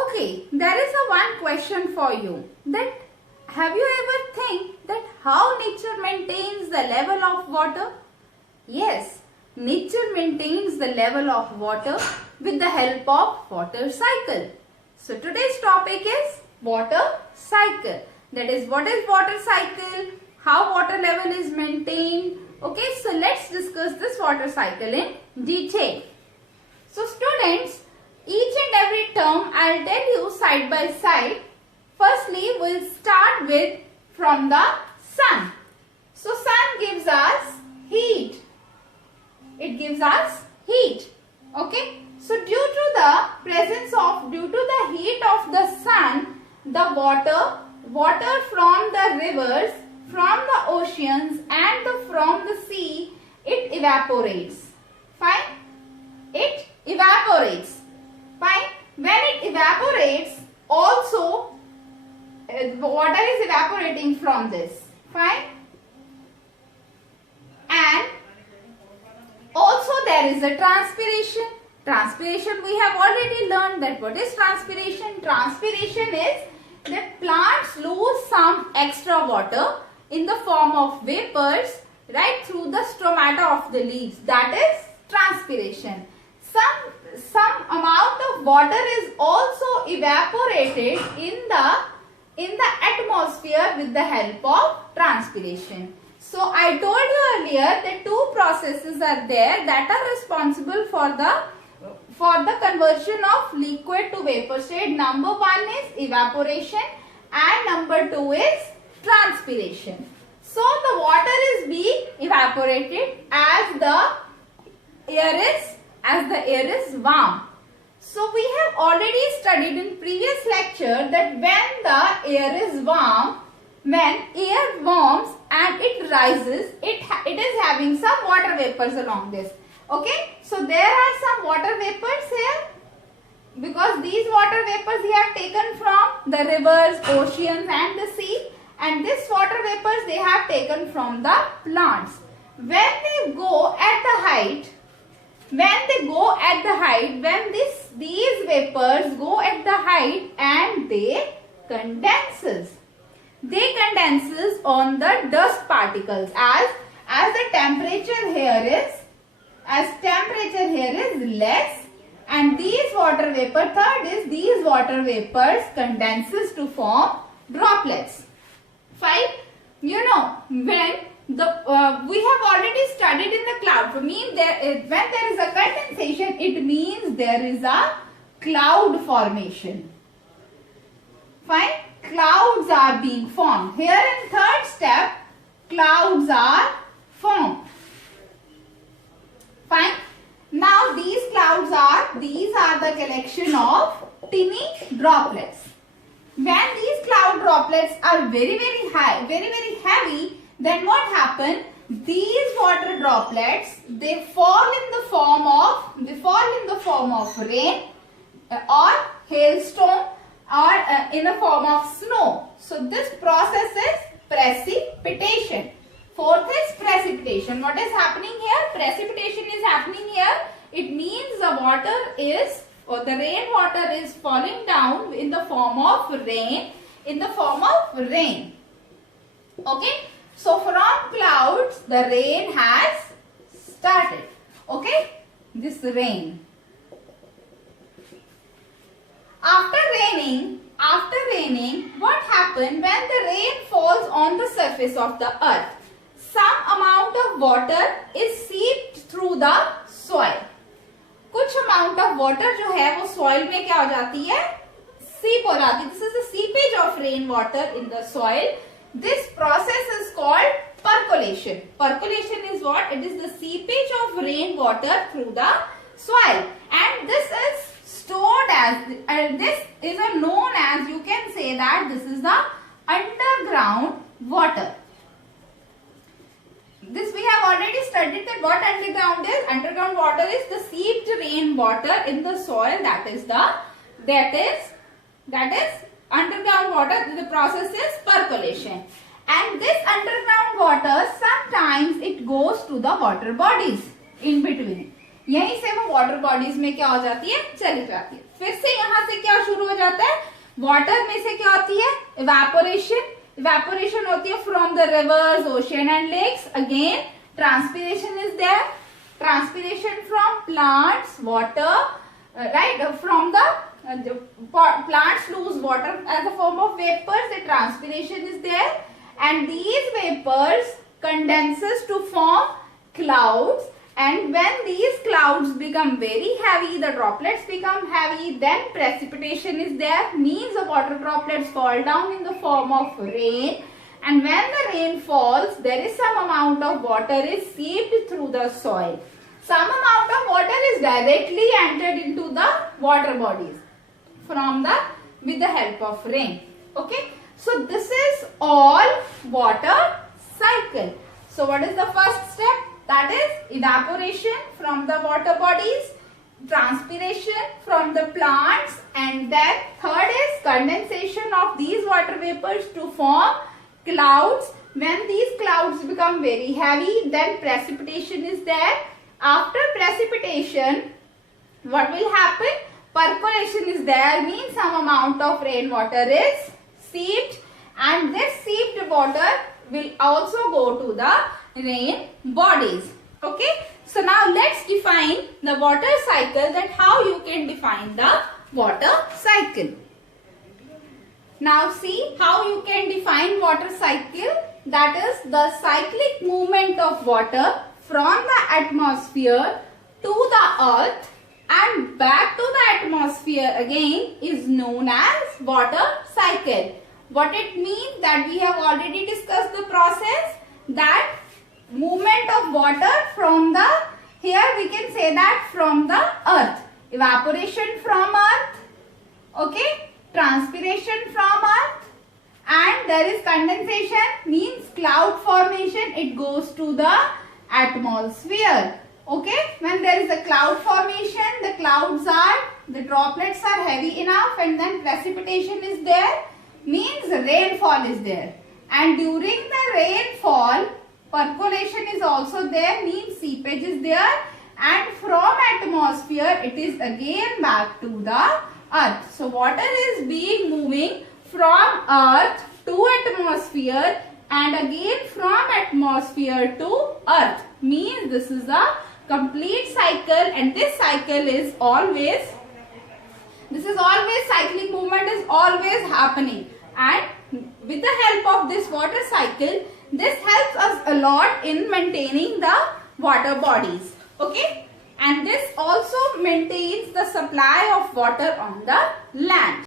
Okay, there is a one question for you, that have you ever think that how nature maintains the level of water? Yes, nature maintains the level of water with the help of water cycle. So today's topic is water cycle. That is, what is water cycle? How water level is maintained? Okay, so let's discuss this water cycle in detail. So students, each and every term I'll tell you side by side. Firstly, we'll start with from the sun. So sun gives us heat. It gives us heat. Okay. So due to the heat of the sun, the water from the rivers, from the oceans and from the sea, it evaporates. Fine. It evaporates. Fine. When it evaporates, also water is evaporating from this. Fine. And also there is a transpiration. Transpiration, we have already learned that what is transpiration. Transpiration is that plants lose some extra water in the form of vapors right through the stomata of the leaves. That is transpiration. Some amount of water is also evaporated in the atmosphere with the help of transpiration. So I told you earlier that two processes are there that are responsible for the conversion of liquid to vapor state. Number one is evaporation and number two is transpiration. So the water is being evaporated as the air is warm. So we have already studied in previous lecture that when the air is warm, when air warms and it rises, it is having some water vapors along this. Okay, so there are some water vapors here because these water vapors we have taken from the rivers, oceans and the sea, and this water vapors they have taken from the plants. When they go at the height, when these vapors go at the height and they condenses on the dust particles as the temperature here is less, and these water vapors condenses to form droplets. Fine. You know, when we have already studied in the cloud. So when there is a condensation, it means there is a cloud formation. Fine. Clouds are being formed. Here in third step, clouds are formed. Fine. Now these are the collection of tiny droplets. When these cloud droplets are very very heavy, then what happens? These water droplets they fall in the form of rain or hailstone or in the form of snow. So this process is precipitation. Fourth is precipitation. What is happening here? Precipitation is happening here. It means the rainwater is falling down in the form of rain. Okay. So from clouds the rain has started. Okay. This rain. After raining, what happens when the rain falls on the surface of the earth? Some amount of water is seeped through the soil. कुछ amount of water जो है वो soil में क्या हो जाती है? Seep हो जाती है. This is the seepage of rainwater in the soil. This process is called percolation. Percolation is what? It is the seepage of rainwater through the soil, and this is stored as, this is known as, you can say that this is the underground water. This we have already studied that what underground is. Underground water is the seeped rainwater in the soil. That is underground water. The process is percolation. And this underground water sometimes it goes to the water bodies in between. यहीं से वो water bodies में क्या हो जाती है, चली जाती है। फिर से यहाँ से क्या शुरू हो जाता है, वाटर में से क्या होती है, इवेपोरेशन। इवेपोरेशन होती है from the rivers, ocean and lakes. Again transpiration is there, transpiration from plants, water, right, from the plants lose water as a form of vapors. The transpiration is there, and these vapors condenses to form clouds, and when these clouds become very heavy, the droplets become heavy, then precipitation is there, means the water droplets fall down in the form of rain. And when the rain falls, there is some amount of water is seeped through the soil. Some amount of water is directly entered into the water bodies with the help of rain. Okay, so this is all water cycle. So what is the first step? That is evaporation from the water bodies, transpiration from the plants, and then third is condensation of these water vapors to form clouds. When these clouds become very heavy, then precipitation is there. After precipitation, what will happen? Percolation is there, means some amount of rainwater is seeped, and this seeped water will also go to the rain bodies. Okay, so now let's define the water cycle, that how you can define the water cycle. Now see how you can define water cycle, that is the cyclic movement of water from the atmosphere to the earth and back to the atmosphere again is known as water cycle. What it means, that we have already discussed the process, that movement of water from the, here we can say that from the earth, evaporation from earth, okay, transpiration from earth, and there is condensation, means cloud formation, it goes to the atmosphere. Okay, when there is a cloud formation, the clouds are, the droplets are heavy enough, and then precipitation is there, means rainfall is there, and during the rainfall percolation is also there, means seepage is there, and from atmosphere it is again back to the earth. So water is being moving from earth to atmosphere and again from atmosphere to earth, means this is a complete cycle, and this cycle is always, cyclic movement is always happening, and with the help of this water cycle, this helps us a lot in maintaining the water bodies. Okay, and this also maintains the supply of water on the land.